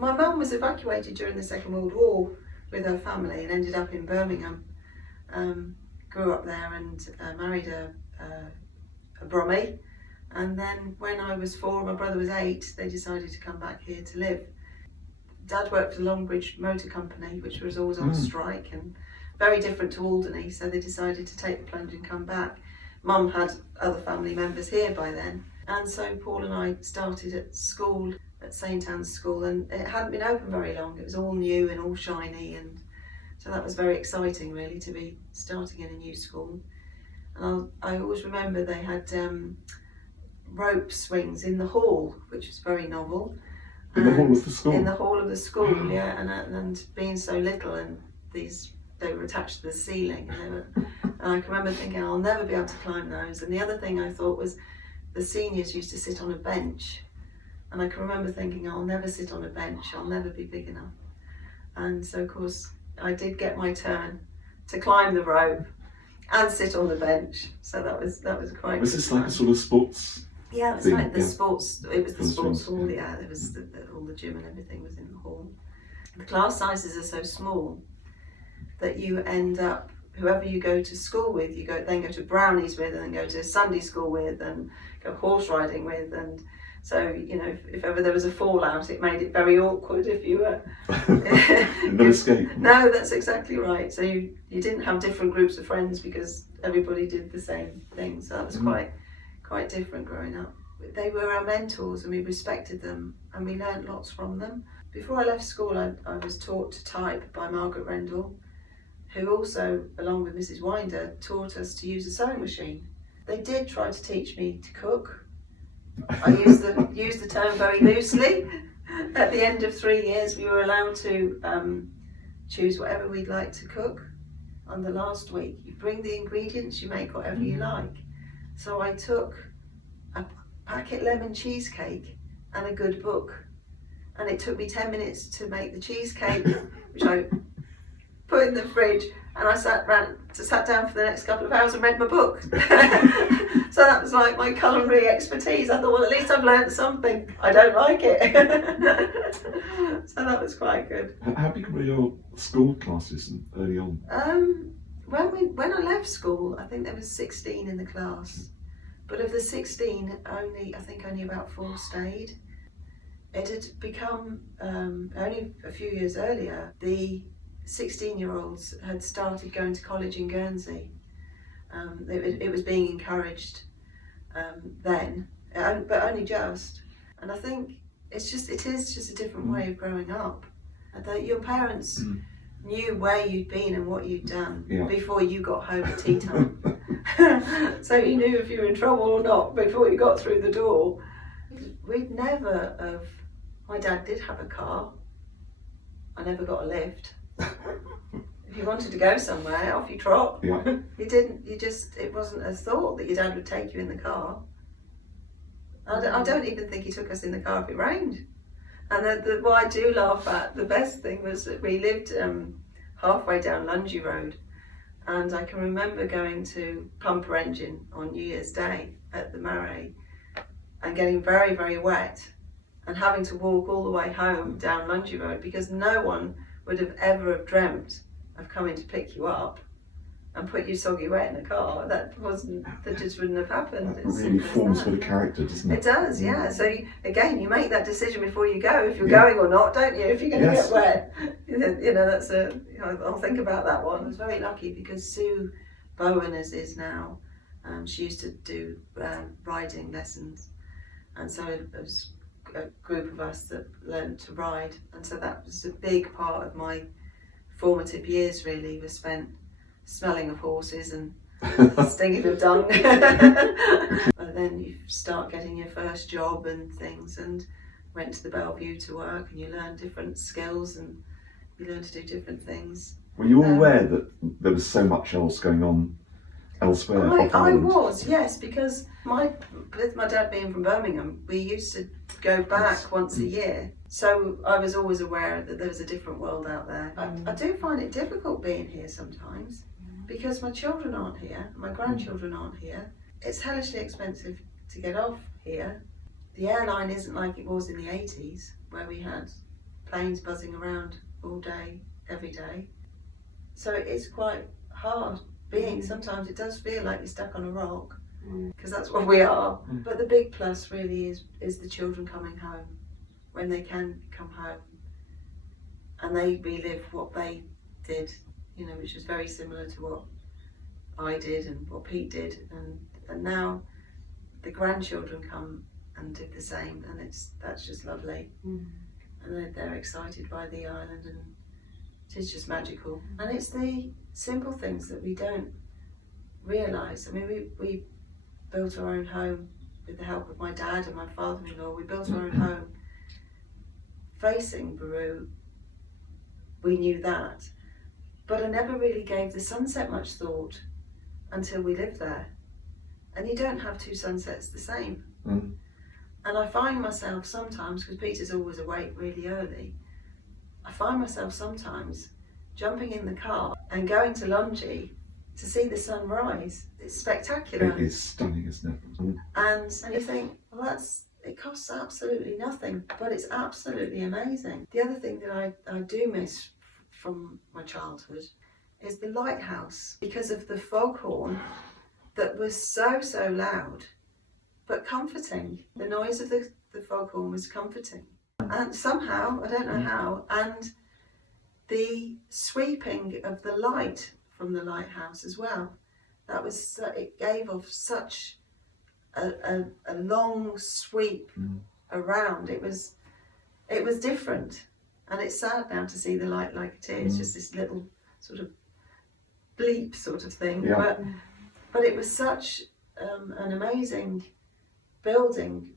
My mum was evacuated during the Second World War with her family and ended up in Birmingham. Grew up there and married a Brummie. And then when I was 4, my brother was 8, they decided to come back here to live. Dad worked for Longbridge Motor Company, which was always on strike and very different to Alderney, so they decided to take the plunge and come back. Mum had other family members here by then, and so Paul and I started at school, at St Anne's School, and it hadn't been open very long. It was all new and all shiny, and so that was very exciting really, to be starting in a new school. And I always remember they had rope swings in the hall, which was very novel. In the hall of the school? In the hall of the school, yeah, and being so little, and they were attached to the ceiling, and I can remember thinking, I'll never be able to climb those. And the other thing I thought was, the seniors used to sit on a bench, and I can remember thinking, I'll never sit on a bench, I'll never be big enough. And so of course I did get my turn to climb the rope and sit on the bench, so that was quite. Was this like a sort of sports? Yeah, it was like the sports. It was the sports Sports, hall. Yeah, there was all the gym and everything was in the hall. The class sizes are so small that you end up, whoever you go to school with, you then go to brownies with, and then go to Sunday school with, and go horse riding with, and so if ever there was a fallout, it made it very awkward if you were. No escape. No, that's exactly right. So you didn't have different groups of friends because everybody did the same thing. So that was quite different growing up. They were our mentors, and we respected them, and we learned lots from them. Before I left school, I was taught to type by Margaret Rendell, who also, along with Mrs. Winder, taught us to use a sewing machine. They did try to teach me to cook. I use the term very loosely. At the end of 3 years, we were allowed to choose whatever we'd like to cook. On the last week, you bring the ingredients, you make whatever you like. So I took a packet lemon cheesecake and a good book, and it took me 10 minutes to make the cheesecake, which I put in the fridge, and I sat down for the next couple of hours and read my book. So that was like my culinary expertise. I thought, well, at least I've learned something. I don't like it. So that was quite good. How big were your school classes early on? When I left school, I think there was 16 in the class. But of the 16, I think only about 4 stayed. It had become, only a few years earlier, the 16-year-olds had started going to college in Guernsey. It was being encouraged then, but only just. And I think it is just a different way of growing up. That your parents knew where you'd been and what you'd done before you got home at tea time. So you knew if you were in trouble or not before you got through the door. We'd never have. My dad did have a car. I never got a lift. If you wanted to go somewhere, off you trot. Yeah. It wasn't a thought that your dad would take you in the car. I don't even think he took us in the car if it rained. And what I do laugh at, the best thing was that we lived halfway down Lungy Road, and I can remember going to Pumper Engine on New Year's Day at the Marais and getting very, very wet and having to walk all the way home down Lungy Road, because no one would have ever dreamt of coming to pick you up and put you soggy wet in a car. That just wouldn't have happened. That really forms for the character, doesn't it? It does, yeah. So you make that decision before you go, if you're going or not, don't you? If you're going to get wet, that's I'll think about that one. I was very lucky because Sue Bowen, as is now, she used to do riding lessons, and so it was a group of us that learned to ride, and so that was a big part of my formative years. Really, was spent smelling of horses and stinking of dung. And then you start getting your first job and things, and went to the Bellevue to work, and you learn different skills and you learn to do different things. Were you aware that there was so much else going on elsewhere? I was, yes, because with my dad being from Birmingham, we used to go back once a year. So I was always aware that there was a different world out there. I do find it difficult being here sometimes, because my children aren't here, my grandchildren aren't here. It's hellishly expensive to get off here. The airline isn't like it was in the 80s, where we had planes buzzing around all day, every day. So it is quite hard being, sometimes it does feel like you're stuck on a rock, because that's what we are. But the big plus really is the children coming home, when they can come home and they relive what they did, you know, which was very similar to what I did and what Pete did, and now the grandchildren come and do the same, and that's just lovely. And they're excited by the island, and it is just magical. And it's the simple things that we don't realise. I mean, we built our own home with the help of my dad and my father-in-law. We built our own home facing Baru. We knew that, but I never really gave the sunset much thought until we lived there. And you don't have two sunsets the same. And I find myself sometimes, because Peter's always awake really early, I find myself sometimes jumping in the car and going to Lungi to see the sun rise. It's spectacular. It is stunning, isn't it? And you think, well, it costs absolutely nothing, but it's absolutely amazing. The other thing that I do miss from my childhood is the lighthouse, because of the foghorn that was so loud, but comforting. The noise of the foghorn was comforting. And somehow, I don't know how, and the sweeping of the light from the lighthouse as well. It gave off such a long sweep around. It was different, and it's sad now to see the light like it is. Just this little sort of bleep sort of thing. Yeah. But it was such an amazing building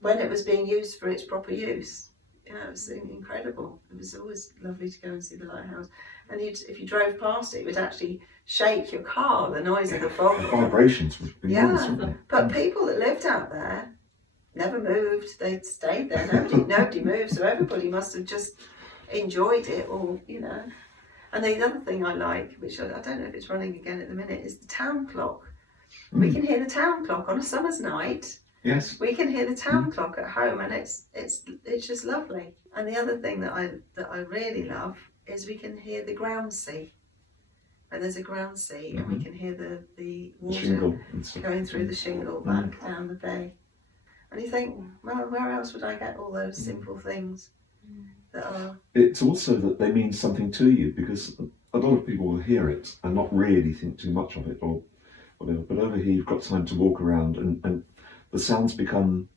when it was being used for its proper use. You know, it was incredible. It was always lovely to go and see the lighthouse. And if you drove past it, it would actually shake your car, the noise of the fog. The vibrations would be enormous, wouldn't they? But people that lived out there never moved. They'd stayed there. Nobody moved, so everybody must have just enjoyed it, or, you know. And the other thing I like, which I don't know if it's running again at the minute, is the town clock. We can hear the town clock on a summer's night. Yes. We can hear the town clock at home, and it's just lovely. And the other thing that I really love is we can hear the ground sea. And there's a ground sea, and we can hear the water going through the shingle back down the bay. And you think, well, where else would I get all those simple things that are... It's also that they mean something to you, because a lot of people will hear it and not really think too much of it or whatever. But over here, you've got time to walk around, and the sounds become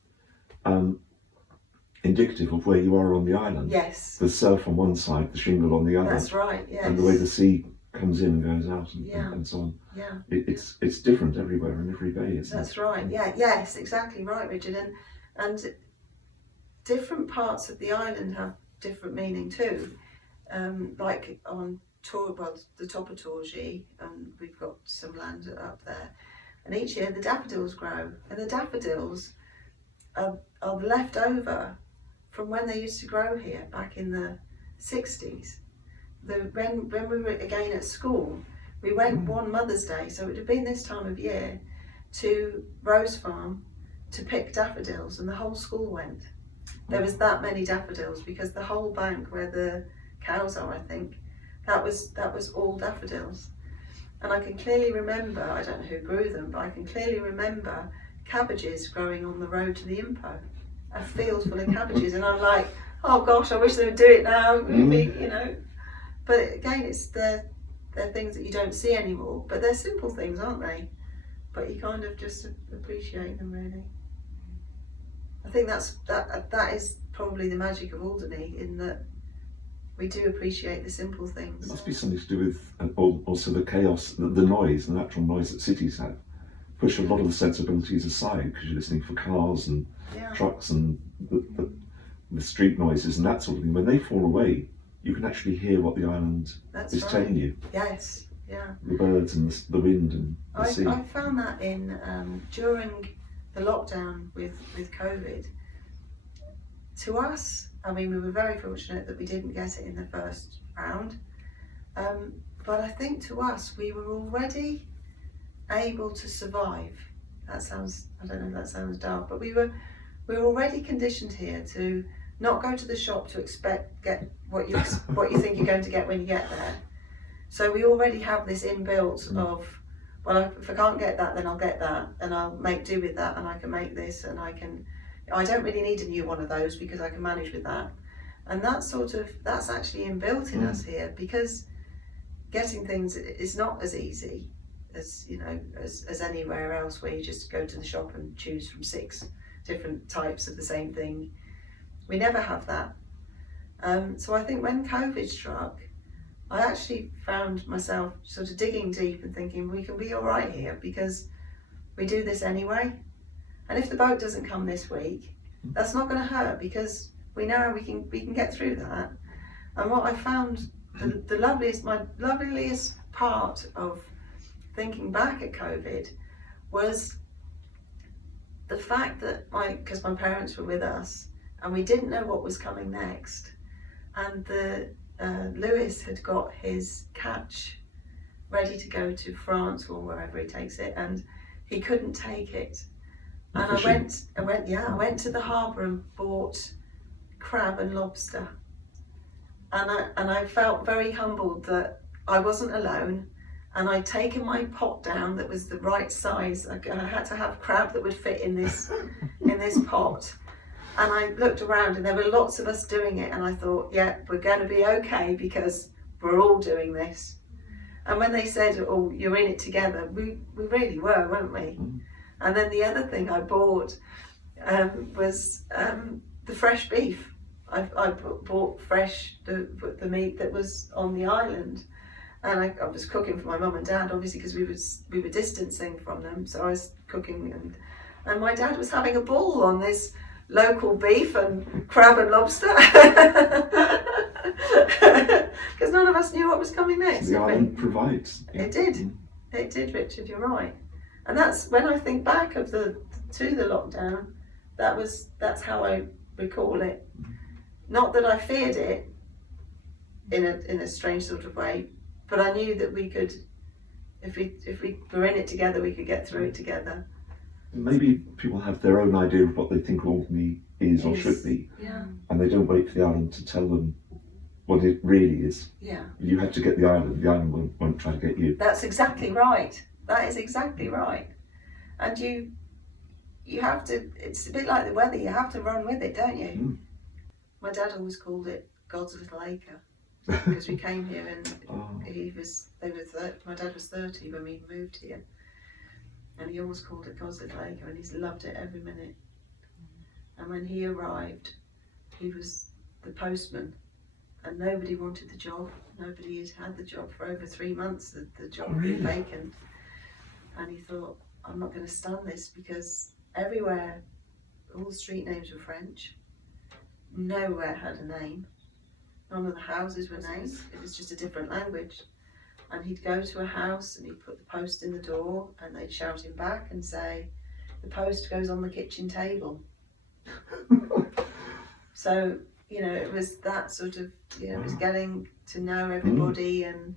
indicative of where you are on the island. Yes. The surf on one side, the shingle on the other. That's right, yes. And the way the sea comes in and goes out and so on. Yeah. It's different everywhere and every bay, isn't it? That's right, yeah, yes, exactly right, Richard. And different parts of the island have different meaning too. Like on the top of Torgy, and we've got some land up there. And each year the daffodils grow, and the daffodils are left over from when they used to grow here back in the 60s. When we were again at school, we went one Mother's Day, so it would have been this time of year, to Rose Farm to pick daffodils, and the whole school went. There was that many daffodils, because the whole bank where the cows are, I think, that was all daffodils. And I can clearly remember, I don't know who grew them, but I can clearly remember cabbages growing on the road to the Impo, a field full of cabbages, and I'm like, oh gosh, I wish they would do it now, you know. But again, they're things that you don't see anymore, but they're simple things, aren't they? But you kind of just appreciate them, really. I think that is probably the magic of Alderney, in that we do appreciate the simple things. It must be something to do with also the chaos, the noise, the natural noise that cities have. Push a lot of the sensibilities aside, because you're listening for cars and trucks and the street noises and that sort of thing. When they fall away, you can actually hear what the island is telling you. Yes, yeah. The birds and the wind and the sea. I found that during the lockdown with COVID. To us, I mean, we were very fortunate that we didn't get it in the first round. But I think to us, we were already able to survive. I don't know if that sounds daft, but we were already conditioned here to not go to the shop to get what you think you're going to get when you get there. So we already have this inbuilt of, well, if I can't get that, then I'll get that, and I'll make do with that, and I can make this, and I don't really need a new one of those because I can manage with that. And that's actually inbuilt in us here, because getting things is not as easy as, you know, as anywhere else where you just go to the shop and choose from 6 different types of the same thing. We never have that. So I think when COVID struck, I actually found myself sort of digging deep and thinking, we can be all right here because we do this anyway. And if the boat doesn't come this week, that's not going to hurt, because we know we can get through that. And what I found my loveliest part of thinking back at COVID was the fact that because my parents were with us and we didn't know what was coming next, and Lewis had got his catch ready to go to France or wherever he takes it, and he couldn't take it. And I went to the harbour and bought crab and lobster. And I felt very humbled that I wasn't alone, and I'd taken my pot down that was the right size. I had to have crab that would fit in this pot. And I looked around and there were lots of us doing it, and I thought, yeah, we're going to be okay because we're all doing this. And when they said, oh, you're in it together, we really were, weren't we? And then the other thing I bought was the fresh beef. I bought fresh the meat that was on the island, and I was cooking for my mum and dad, obviously, because we were distancing from them. So I was cooking, and my dad was having a ball on this local beef and crab and lobster, because none of us knew what was coming next. The island provides. It did, Richard. You're right, and that's when I think back of the lockdown. That's how I recall it. Not that I feared it in a strange sort of way, but I knew that we could, if we were in it together, we could get through it together. Maybe people have their own idea of what they think Alderney is or should be, and they don't wait for the island to tell them what it really is. Yeah. You have to get the island won't try to get you. That's exactly right. That is exactly right. And you have to, it's a bit like the weather, you have to run with it, don't you? My dad always called it God's little acre, because we came here and my dad was 30 when we moved here, and he always called it God's little acre, and he's loved it every minute. And when he arrived, he was the postman, and nobody wanted the job. Nobody had had the job for over 3 months. The job had been vacant, and he thought, I'm not going to stand this, because everywhere, all the street names were French. Nowhere had a name. None of the houses were named. It was just a different language. And he'd go to a house and he'd put the post in the door, and they'd shout him back and say, the post goes on the kitchen table. So, you know, it was that sort of, you know, it was getting to know everybody, and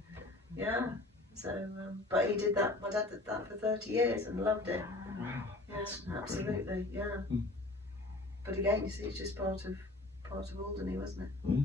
so, but he did that, my dad did that for 30 years and loved it. Wow. Yeah, absolutely, yeah. But again, you see, it's just part of Alderney, wasn't it?